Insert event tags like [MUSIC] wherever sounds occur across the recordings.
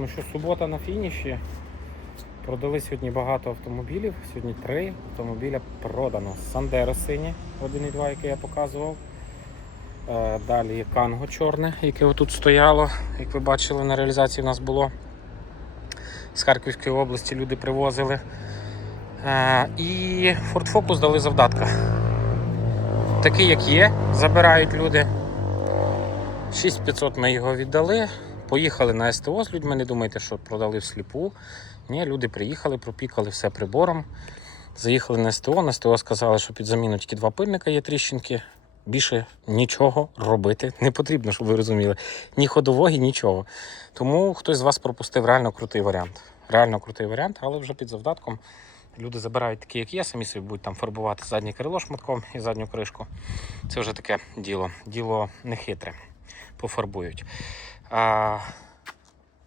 Ну що, субота на фініші. Продали сьогодні багато автомобілів. Сьогодні три автомобіля продано. Сандеро синє 1.2, яке я показував. Е, Далі Канго чорне, яке отут стояло, як ви бачили, на реалізації в нас було. З Харківської області люди привозили. Е, І Ford Focus дали завдатка. Такий, як є, забирають люди. 6500 ми його віддали. Поїхали на СТО з людьми. Не думайте, що продали всліпу. Ні, люди приїхали, пропікали все прибором. Заїхали на СТО. На СТО сказали, що під заміну тільки два пильника є тріщинки. Більше нічого робити не потрібно, щоб ви розуміли. Ні ходової, нічого. Тому хтось з вас пропустив реально крутий варіант. Реально крутий варіант, але вже під завдатком. Люди забирають такі, як є, самі собі будуть там фарбувати заднє крило шматком і задню кришку. Це вже таке діло. Діло не хитре. Пофарбують. А,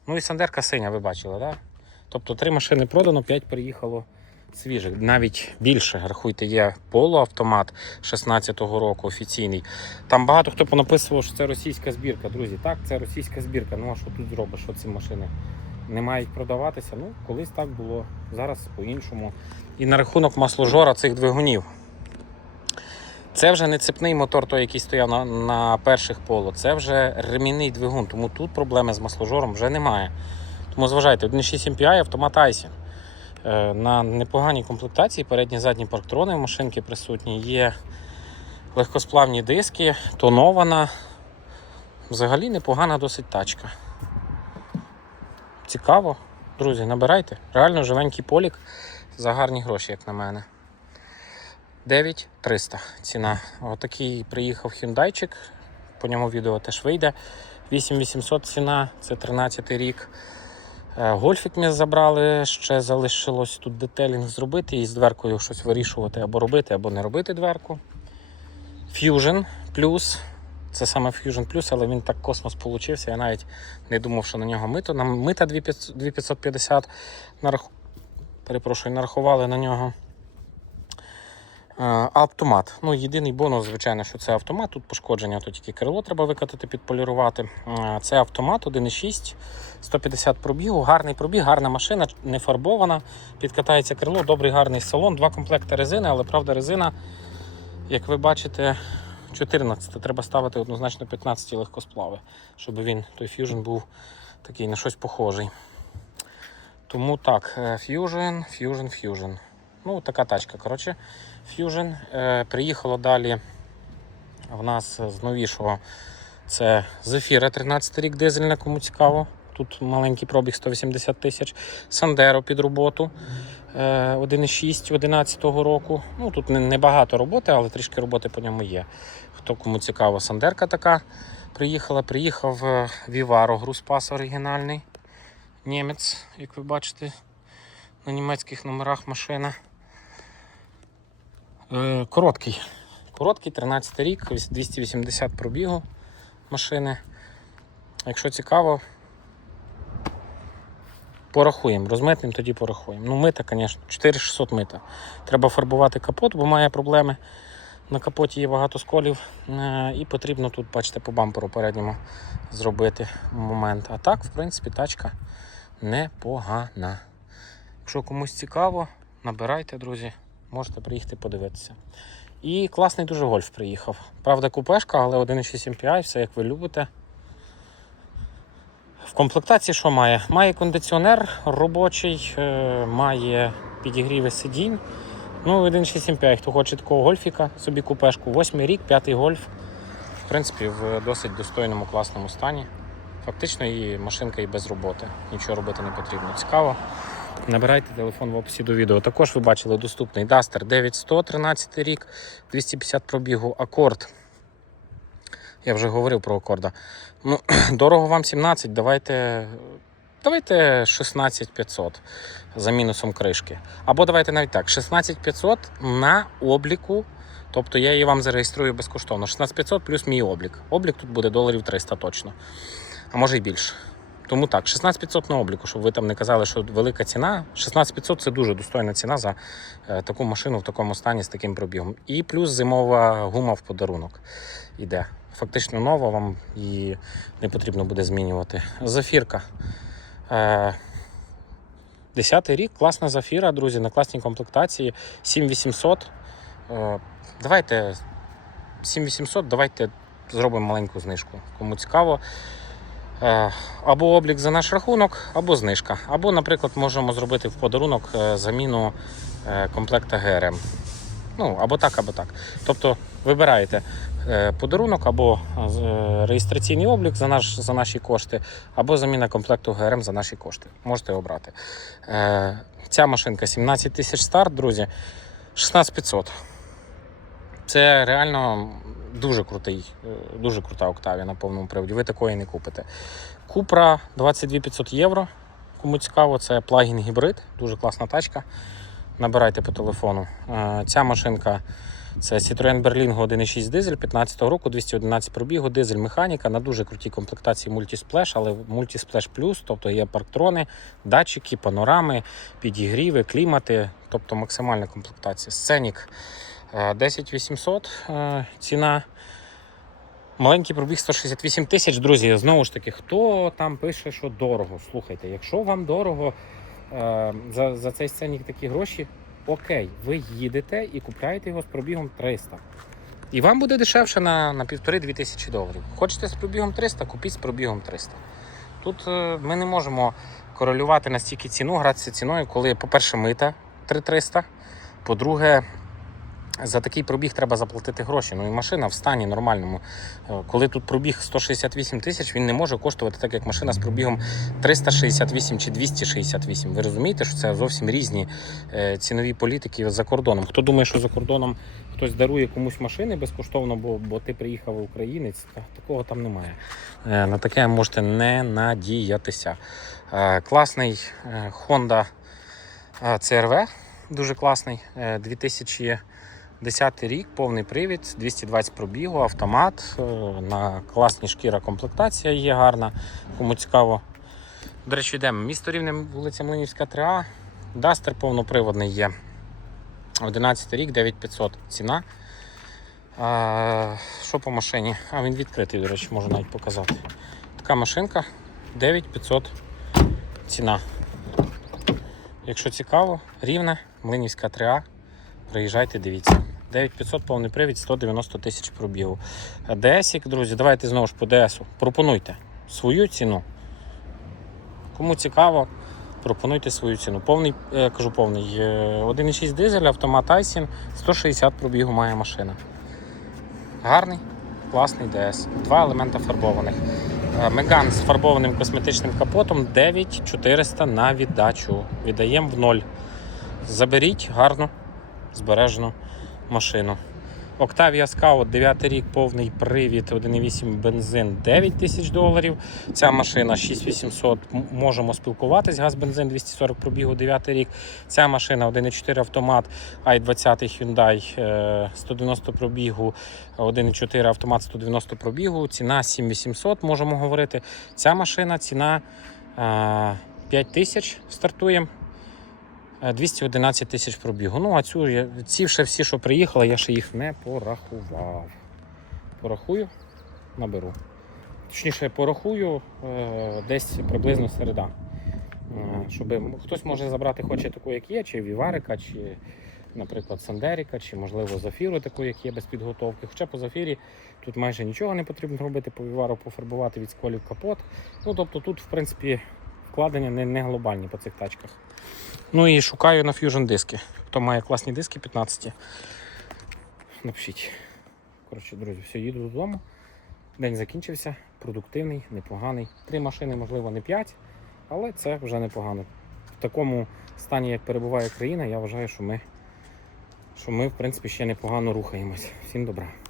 ну і Сандерка синя, ви бачили? Да? Тобто три машини продано, 5 приїхало свіжих. Навіть більше. Рахуйте, є полуавтомат 16-го року офіційний. Там багато хто понаписував, що це російська збірка. Друзі, так, це російська збірка. Ну а що тут зробиш? Що ці машини не мають продаватися? Ну, колись так було, зараз по-іншому. І на рахунок масложора цих двигунів. Це вже не цепний мотор, той, який стояв на, на перших поло, це вже ремінний двигун, тому тут проблеми з масложором вже немає. Тому зважайте, 1.6 MPI автомат ISI. Е, На непоганій комплектації передні задні парктрони в машинки присутні, є легкосплавні диски, тонована. Взагалі непогана досить тачка. Цікаво, друзі, набирайте. Реально живенький полік за гарні гроші, як на мене. 9300 ціна. Отакий приїхав хюндайчик. По ньому відео теж вийде. 8800 ціна, це 13 рік. Е, Гольфік ми забрали, ще залишилось тут детелінг зробити і з дверкою щось вирішувати або робити, або не робити дверку. Fusion Plus. Це саме Fusion Plus, але він так космос получився. Я навіть не думав, що на нього мито. Нам мита 2550 нарах... перепрошую, нарахували на нього. Е, Автомат. Ну, єдиний бонус, звичайно, що це автомат. Тут пошкодження, то тільки крило треба викатати, підполірувати. Е, Це автомат 1,6, 150 пробігу, гарний пробіг, гарна машина, не фарбована. Підкатається крило, добрий гарний салон, два комплекти резини, але правда, резина, як ви бачите, 14. Треба ставити однозначно 15 легкосплави, щоб він, той Fusion був такий на щось похожий. Тому так, е, Fusion, Fusion, Fusion. Ну, така тачка. Коротше, Fusion. Е, приїхало далі в нас з новішого. Це Zephyr 13 рік дизельна, кому цікаво. Тут маленький пробіг 180 тисяч. Sandero під роботу. е, 1,6 11 року. Ну, тут не- небагато роботи, але трішки роботи по ньому є. Хто кому цікаво, Сандерка така приїхала. Приїхав е, Vivaro грузпас оригінальний. Німець, як ви бачите, на німецьких номерах машина. Е, Короткий. Короткий, 13 рік, 280 пробігу машини. Якщо цікаво, порахуємо. Розмитнемо, тоді порахуємо. Ну, мита, звісно, 4600 мита. Треба фарбувати капот, бо має проблеми. На капоті є багато сколів. е, І потрібно тут, бачите, по бамперу передньому зробити момент. А так, в принципі, тачка непогана. Якщо комусь цікаво, набирайте, друзі, можете приїхати подивитися. І класний дуже гольф приїхав. Правда, купешка, але 1,6 MPI, все як ви любите. В комплектації що має? Має кондиціонер робочий, е, має підігріви сидінь. Ну, 1,6 MPI, хто хоче такого гольфіка, собі купешку. Восьмий рік, п'ятий гольф. В принципі, в досить достойному, класному стані. Фактично, і машинка і без роботи. Нічого робити не потрібно. Цікаво. Набирайте телефон в описі до відео. Також ви бачили доступний Duster 9100, 13 рік, 250 пробігу, акорд. Я вже говорив про акорда. Ну, [CLEARS THROAT] дорого вам 17, давайте, давайте 16500 за мінусом кришки. Або давайте навіть так: 16500 на обліку. Тобто я її вам зареєструю безкоштовно. 16500 плюс мій облік. Облік тут буде доларів 300 точно. А може й більше. Тому так, 16500 на обліку, щоб ви там не казали, що велика ціна. 16500 це дуже достойна ціна за е, таку машину в такому стані з таким пробігом. І плюс зимова гума в подарунок іде. Фактично нова, вам її не потрібно буде змінювати. Зафірка Е, 10 рік, класна зафіра, друзі, на класній комплектації. 7800. Е, давайте 7800, давайте зробимо маленьку знижку. Кому цікаво. Е, Або облік за наш рахунок, або знижка. Або, наприклад, можемо зробити в подарунок е, заміну е, комплекта ГРМ. Ну, або так, або так. Тобто вибираєте подарунок або реєстраційний облік за, наш, за наші кошти, або заміна комплекту ГРМ за наші кошти. Можете обрати. Ця машинка 17 тисяч старт, друзі, 16500. Це реально дуже крутий, е, дуже крута Октавія на повному приводі. Ви такої не купите. Купра 22500 євро. Кому цікаво, це плагін гібрид, дуже класна тачка. Набирайте по телефону. Е, Ця машинка це Citroen Berlingo 1.6 дизель 15 року, 211 пробігу, дизель механіка на дуже крутій комплектації Multisplash, але Multisplash Plus, тобто є парктрони, датчики, панорами, підігріви, клімати, тобто максимальна комплектація. Сценік 10800 е, ціна. Маленький пробіг 168 тисяч. Друзі, знову ж таки, хто там пише, що дорого? Слухайте, якщо вам дорого е, за, за цей сценік такі гроші, окей, ви їдете і купляєте його з пробігом 300. І вам буде дешевше на, на півтори-дві тисячі доларів. Хочете з пробігом 300, купіть з пробігом 300. Тут е, ми не можемо корелювати настільки ціну, гратися ціною, коли, по-перше, мита 3300, по-друге, за такий пробіг треба заплатити гроші. Ну і машина в стані нормальному. Е, коли тут пробіг 168 тисяч, він не може коштувати так, як машина з пробігом 368 чи 268. Ви розумієте, що це зовсім різні е, цінові політики за кордоном. Хто думає, що за кордоном хтось дарує комусь машини безкоштовно, бо бо ти приїхав українець, такого там немає. Е, на таке можете не надіятися. Класний Honda CRV, дуже класний. 2000 10-й рік, повний привід, 220 пробігу, автомат. Е, на класній шкіра комплектація є гарна, кому цікаво. До речі, йдемо. Місто рівне вулиця Млинівська, 3А. Дастер повноприводний є. 11 рік, 9500 ціна. А, Що по машині? А він відкритий, до речі, можу навіть показати. Така машинка 9500 ціна. Якщо цікаво, рівне, Млинівська 3А. Приїжджайте, дивіться. 9500 повний привід, 190 тисяч пробігу. ДСік, друзі, давайте знову ж по ДСу. Пропонуйте свою ціну. Кому цікаво, пропонуйте свою ціну. Повний, е, кажу повний. е, 1,6 дизель, автомат Айсін, 160 пробігу має машина. Гарний, класний ДС. Два елемента фарбованих. Е, Меган з фарбованим косметичним капотом 9400 на віддачу. Віддаємо в ноль. Заберіть гарну, збережену машину. Octavia Scout 9 рік, повний привід, 1,8 бензин 9 тисяч доларів. Ця машина 6800. Можемо спілкуватись. Газ бензин 240 пробігу 9 рік. Ця машина 1,4 автомат i20 Hyundai е, 190 пробігу, 1,4 автомат 190 пробігу. Ціна 7800, можемо говорити. Ця машина ціна е, 5 тисяч стартуємо. Е, 211 тисяч пробігу. Ну, а цю ці ще всі, що приїхали, я ще їх не порахував. Порахую, наберу. Точніше, порахую е, десь приблизно середа. Е, щоб хтось може забрати хоче таку, як є, чи Віварика, чи, наприклад, Сандеріка, чи, можливо, Зафіру, таку, як є, без підготовки. Хоча по Зафірі тут майже нічого не потрібно робити, по Вівару пофарбувати від сколів капот. Ну, тобто тут, в принципі, вкладення не, не глобальні по цих тачках. Ну і шукаю на Fusion диски. Хто має класні диски 15. Напишіть. Коротше, друзі, все, їду додому. День закінчився, продуктивний, непоганий. Три машини, можливо, не п'ять, але це вже непогано. В такому стані, як перебуває країна, я вважаю, що ми, що ми в принципі, ще непогано рухаємось. Всім добра.